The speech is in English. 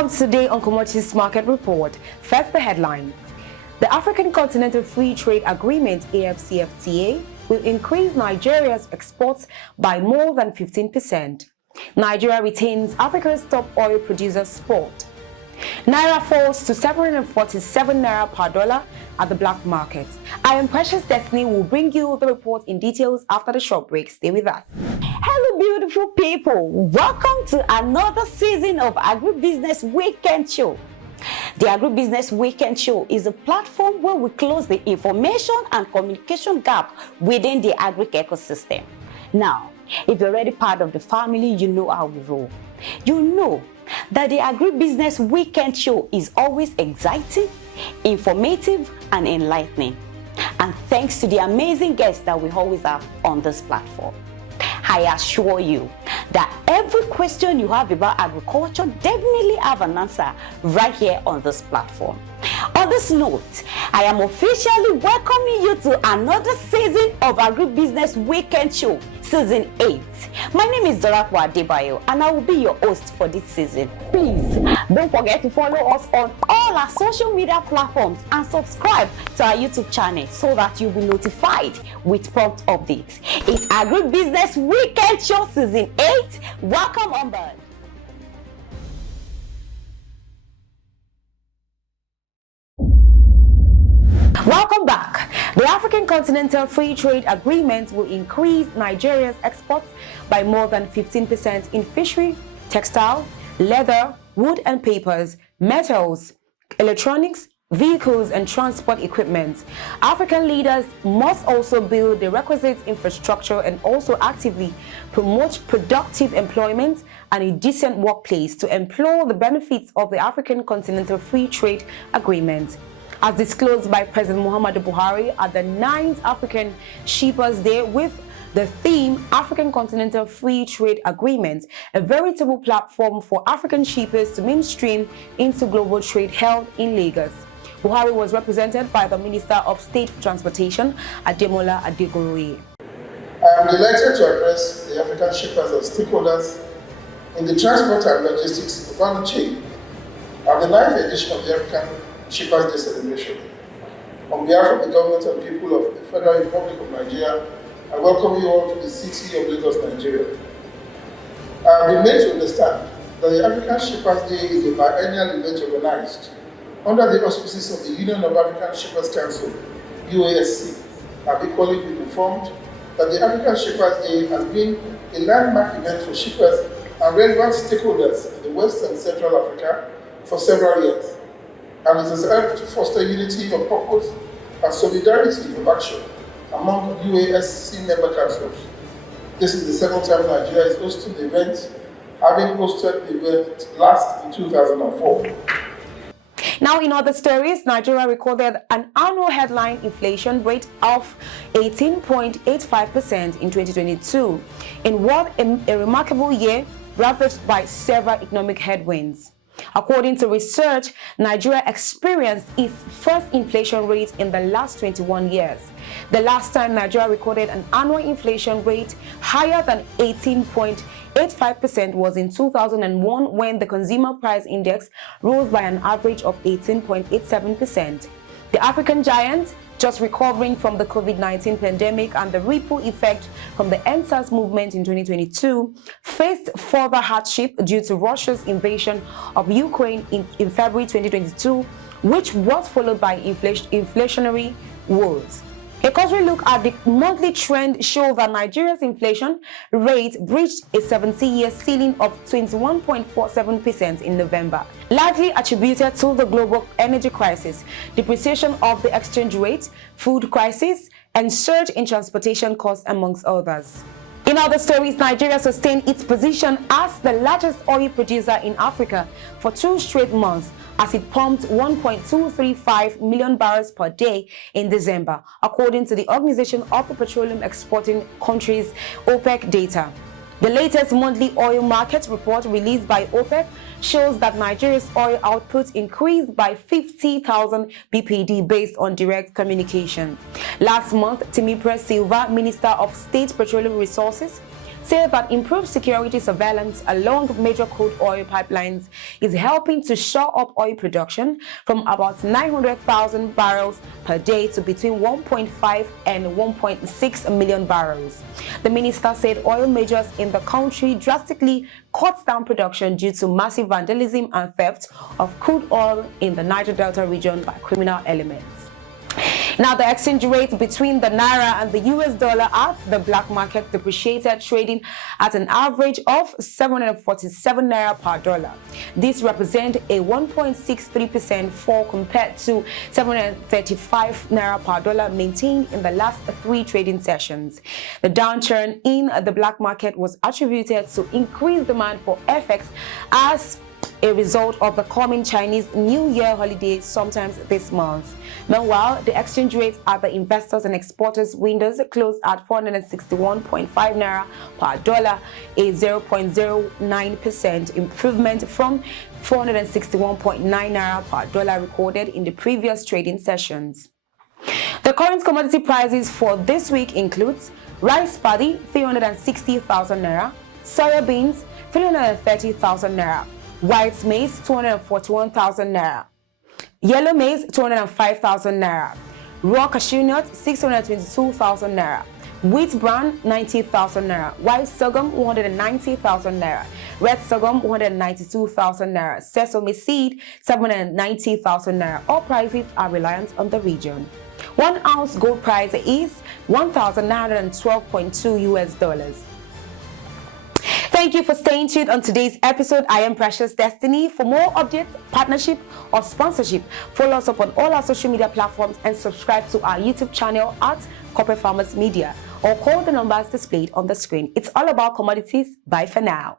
Welcome today on Commodities Market Report. First, the headlines. The African Continental Free Trade Agreement (AFCFTA) will increase Nigeria's exports by more than 15%. Nigeria retains Africa's top oil producer spot. NAIRA falls to 747 naira per dollar at the black market. I am Precious Destiny. Will bring you the report in details after the short break. Stay with us. Hello beautiful people, welcome to another season of Agribusiness Weekend Show. The Agribusiness Weekend Show is a platform where we close the information and communication gap within the agric ecosystem. Now, if you're already part of the family, you know how we roll. You know that the Agribusiness Weekend Show is always exciting, informative, and enlightening. And thanks to the amazing guests that we always have on this platform. I assure you that every question you have about agriculture definitely have an answer right here on this platform. On this note, I am officially welcoming you to another season of Agribusiness Weekend Show, Season 8. My name is Dorapo Adebayo and I will be your host for this season. Please don't forget to follow us on all our social media platforms and subscribe to our YouTube channel so that you'll be notified with prompt updates. It's Agribusiness Weekend Show Season 8. Welcome on board. Welcome back. The African Continental Free Trade Agreement will increase Nigeria's exports by more than 15% in fishery, textile, leather, wood and papers, metals, electronics, vehicles and transport equipment. African leaders must also build the requisite infrastructure and also actively promote productive employment and a decent workplace to employ the benefits of the African Continental Free Trade Agreement. As disclosed by President Muhammadu Buhari at the 9th African Shippers Day with the theme African Continental Free Trade Agreement, a veritable platform for African shippers to mainstream into global trade held in Lagos. Buhari was represented by the Minister of State for Transportation, Ademola Adegoroye. I am delighted to address the African shippers and stakeholders in the transport and logistics value chain at the 9th edition of the African Shippers Day celebration. On behalf of the government and people of the Federal Republic of Nigeria, I welcome you all to the city of Lagos, Nigeria. I have been made to understand that the African Shippers Day is a biennial event organized under the auspices of the Union of African Shippers Council, UASC. I have equally been informed that the African Shippers Day has been a landmark event for shippers and relevant stakeholders in the West and Central Africa for several years, and it has helped to foster unity of purpose and solidarity of action among UASC member councils. This is the second time Nigeria is hosting the event, having hosted the event last in 2004. Now, in other stories, Nigeria recorded an annual headline inflation rate of 18.85% in 2022, in what a remarkable year ravaged by several economic headwinds. According to research, Nigeria experienced its first inflation rate in the last 21 years. The last time Nigeria recorded an annual inflation rate higher than 18.85% was in 2001, when the Consumer Price Index rose by an average of 18.87%. The African giant, just recovering from the COVID-19 pandemic and the ripple effect from the NSAS movement in 2022, faced further hardship due to Russia's invasion of Ukraine in February 2022, which was followed by inflationary woes. A cursory look at the monthly trend shows that Nigeria's inflation rate breached a 70-year ceiling of 21.47% in November, largely attributed to the global energy crisis, depreciation of the exchange rate, food crisis, and surge in transportation costs, amongst others. In other stories, Nigeria sustained its position as the largest oil producer in Africa for 2 straight months, as it pumped 1.235 million barrels per day in December, according to the Organization of the Petroleum Exporting Countries OPEC data. The latest monthly oil market report released by OPEC shows that Nigeria's oil output increased by 50,000 BPD based on direct communication. Last month, Timipre Silva, Minister of State Petroleum Resources, said that improved security surveillance along major crude oil pipelines is helping to shore up oil production from about 900,000 barrels per day to between 1.5 and 1.6 million barrels. The minister said oil majors in the country drastically cut down production due to massive vandalism and theft of crude oil in the Niger Delta region by criminal elements. Now, the exchange rate between the Naira and the US dollar at the black market depreciated, trading at an average of 747 Naira per dollar. This represents a 1.63% fall compared to 735 Naira per dollar maintained in the last 3 trading sessions. The downturn in the black market was attributed to increased demand for FX as a result of the coming Chinese New Year holiday sometime this month. Meanwhile, the exchange rate at the investors and exporters windows closed at 461.5 Naira per dollar, a 0.09% improvement from 461.9 Naira per dollar recorded in the previous trading sessions. The current commodity prices for this week includes rice paddy 360,000 Naira, soya beans 330,000 Naira, white maize 241,000 Naira, yellow maize 205,000 Naira, raw cashew nut 622,000 Naira, wheat bran 90,000 Naira, white sorghum 190,000 Naira, red sorghum 192,000 Naira, sesame seed 790,000 Naira. All prices are reliant on the region. 1 ounce gold price is $1,912.2 US. Thank you for staying tuned on today's episode. I am Precious Destiny. For more updates, partnership, or sponsorship, follow us up on all our social media platforms and subscribe to our YouTube channel at Corporate Farmers Media, or call the numbers displayed on the screen. It's all about commodities. Bye for now.